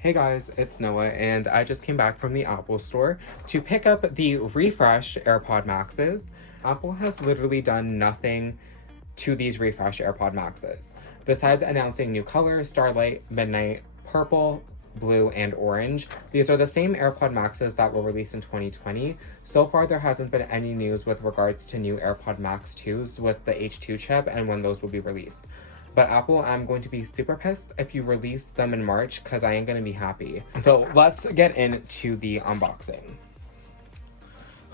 Hey guys, it's Noah, and I just came back from the Apple store to pick up the refreshed AirPod Maxes. Apple has literally done nothing to these refreshed AirPod Maxes, besides announcing new colors: Starlight, Midnight, Purple, Blue, and Orange. These are the same AirPod Maxes that were released in 2020. So far, there hasn't been any news with regards to new AirPod Max 2s with the H2 chip and when those will be released. But Apple, I'm going to be super pissed if you release them in March, because I ain't going to be happy. So let's get into the unboxing.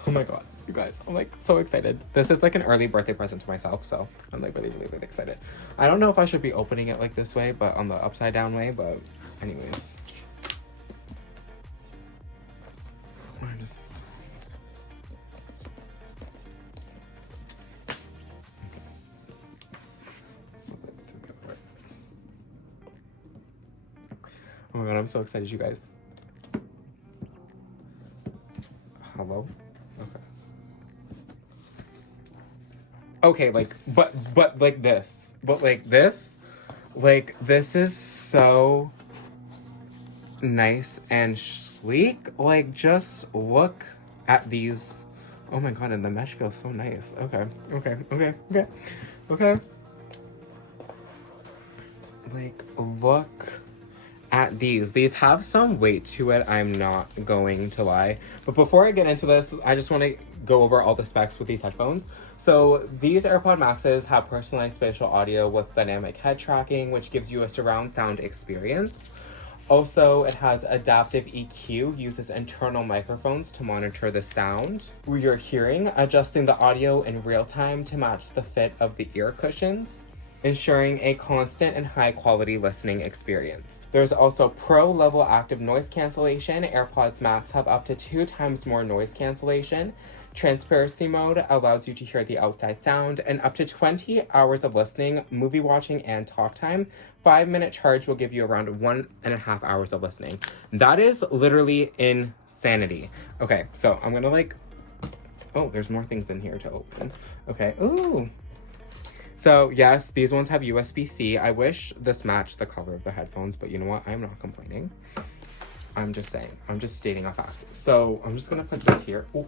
Oh my god, you guys, I'm like so excited. This is like an early birthday present to myself, so I'm like really excited. I don't know if I should be opening it like this way, but on the upside down way, but anyways. I just... Oh my god, I'm so excited, you guys. Hello? Okay. Okay, like, but like this. But like this. Like, this is so nice and sleek. Like, just look at these. Oh my god, and the mesh feels so nice. Okay. Like, look at these. These have some weight to it, I'm not going to lie. But before I get into this, I just want to go over all the specs with these headphones. So these AirPod Maxes have personalized spatial audio with dynamic head tracking, which gives you a surround sound experience. Also, it has adaptive EQ, uses internal microphones to monitor the sound you're hearing, adjusting the audio in real time to match the fit of the ear cushions, ensuring a constant and high quality listening experience. There's also pro level active noise cancellation. AirPods Max have up to 2 times more noise cancellation. Transparency mode allows you to hear the outside sound, and up to 20 hours of listening, movie watching, and talk time. 5-minute charge will give you around 1.5 hours of listening. That is literally insanity. Okay, so I'm gonna like, oh, there's more things in here to open. Okay, ooh. So yes, these ones have USB-C. I wish this matched the color of the headphones, but you know what? I'm not complaining. I'm just saying. I'm just stating a fact. So I'm just gonna put this here. Oh,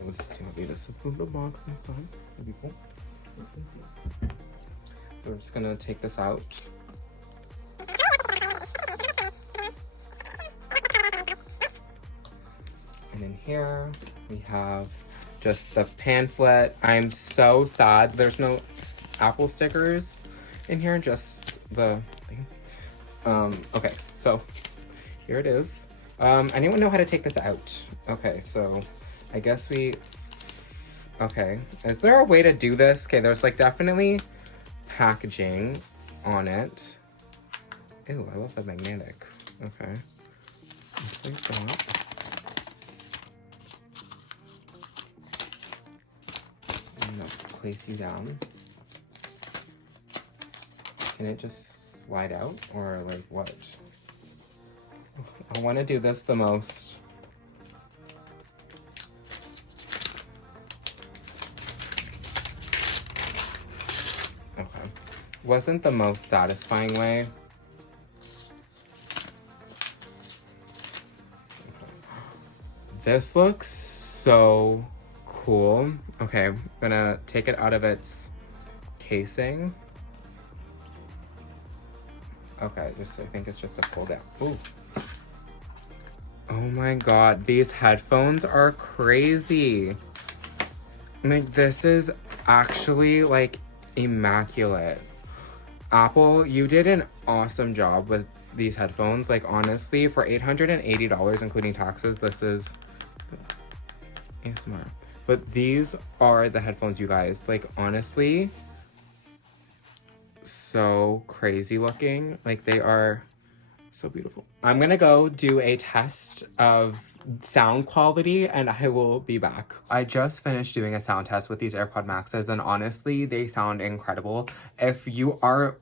it was too heavy. This is the little box inside. That'd be cool. So we're just gonna take this out. And in here we have just the pamphlet. I'm so sad there's no Apple stickers in here, just the thing. Okay, so here it is. Anyone know how to take this out? Okay, so I guess okay, is there a way to do this? Okay, there's like definitely packaging on it. Ew, I love the magnetic. Okay, looks like that. Place you down. Can it just slide out, or like what? I want to do this the most. Okay. Wasn't the most satisfying way. Okay. This looks so cool. Okay, I'm gonna take it out of its casing. Okay, I think it's just a pull down. Ooh. Oh my god, these headphones are crazy. Like, this is actually like immaculate. Apple, you did an awesome job with these headphones. Like, honestly, for $880 including taxes, this is ASMR. But these are the headphones, you guys. Like, honestly, so crazy looking. Like, they are so beautiful. I'm gonna go do a test of sound quality and I will be back. I just finished doing a sound test with these AirPod Maxes, and honestly, they sound incredible. If you are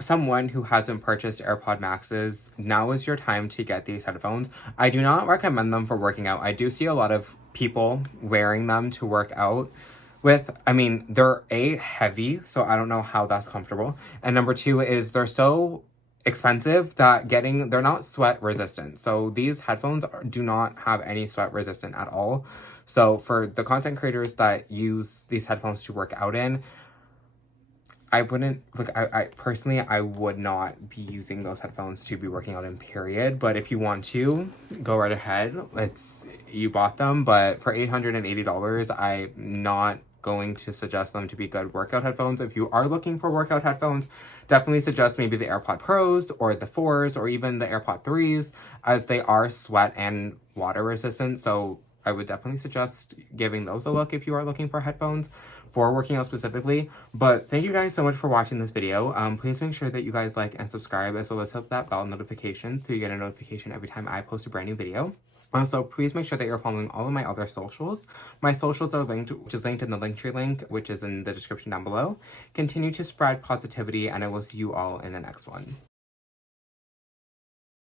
someone who hasn't purchased AirPod Maxes, now is your time to get these headphones. I do not recommend them for working out. I do see a lot of people wearing them to work out with. I mean, they're heavy, so I don't know how that's comfortable. And number 2 is they're so expensive that they're not sweat resistant. So these headphones do not have any sweat resistant at all. So for the content creators that use these headphones to work out in, I wouldn't, like, I personally, I would not be using those headphones to be working out in, period. But if you want to, go right ahead. You bought them, but for $880, I'm not going to suggest them to be good workout headphones. If you are looking for workout headphones, definitely suggest maybe the AirPod Pros or the 4s or even the AirPod 3s, as they are sweat and water resistant. So I would definitely suggest giving those a look if you are looking for headphones for working out specifically. But thank you guys so much for watching this video. Please make sure that you guys like and subscribe, as well as hit that bell notification so you get a notification every time I post a brand new video. Also, please make sure that you're following all of my other socials. My socials are linked, which is linked in the Linktree link, which is in the description down below. Continue to spread positivity, and I will see you all in the next one.